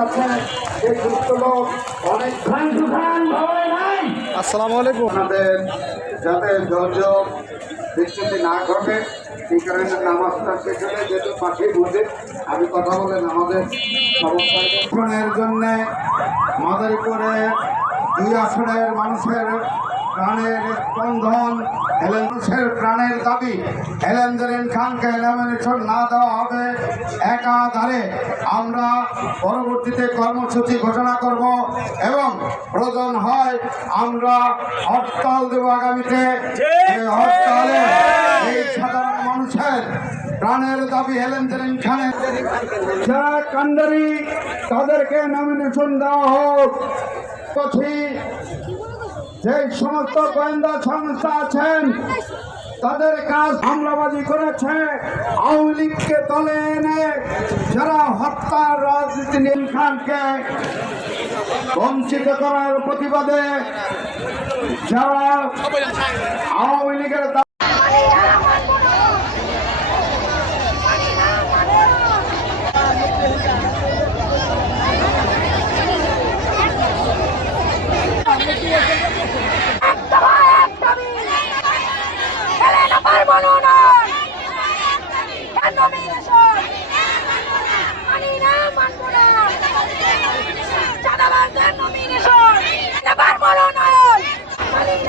দুস্থ লোক অনেক আসসালামু আলাইকুম। আপনাদের যাতে ধৈর্য বিচ্ছুতি না ঘটে এই কারণে নামাজটা হলে যেহেতু পাখি বুঝে আমি কথা বলেন আমাদের সমস্যার জন্য আমাদের উপরে দুই আসনের মানুষের প্রাণের স্পন্দন হেলেন মানুষের প্রাণের দাবি। হেলেন খানকে এলিমিনেশন না দেওয়া হবে। একাধারে আমরা পরবর্তীতে কর্মসূচি ঘোষণা করব এবং প্রয়োজন হয় আমরা হরতাল দেব আগামীতে। হরতালে এই সাধারণ মানুষের প্রাণের দাবি হেলেন খানের। যারা কান্ডারি তাদেরকে নমিনেশন দেওয়া হোক। પછી যে সমস্ত গোয়েন্দা সংস্থা আছেন, তাদের কাজ হামলাবাজি করেছে। আওয়ামী লীগকে দলে এনে যারা হত্যার রাজনীতি নীল খানকে বঞ্চিত করার প্রতিবাদে যারা আওয়ামী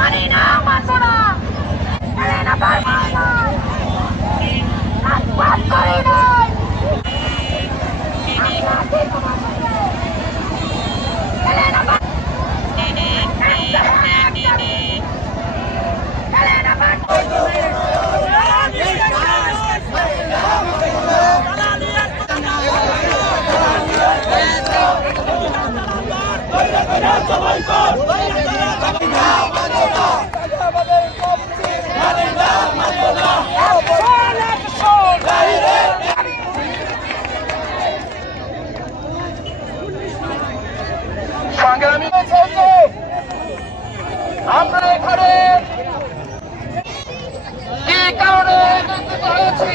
মানি না মানবো না এলেনা পারব না রাজপাত করি নাই বলছে আমরা এখানে কি কারণে হয়েছি?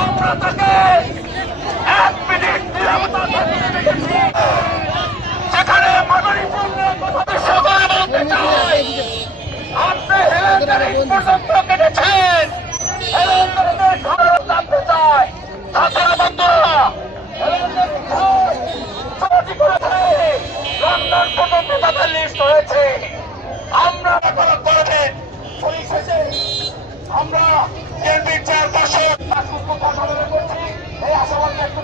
আমরা তাকে পর্যন্ত লিস্ট হয়েছে। আমরা করে পরিশেষে আমরা কেন্দ্রের চেয়ারপারসন এই আশাবাদ ব্যক্ত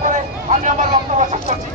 আমি আমার বক্তব্য শেষ করছি।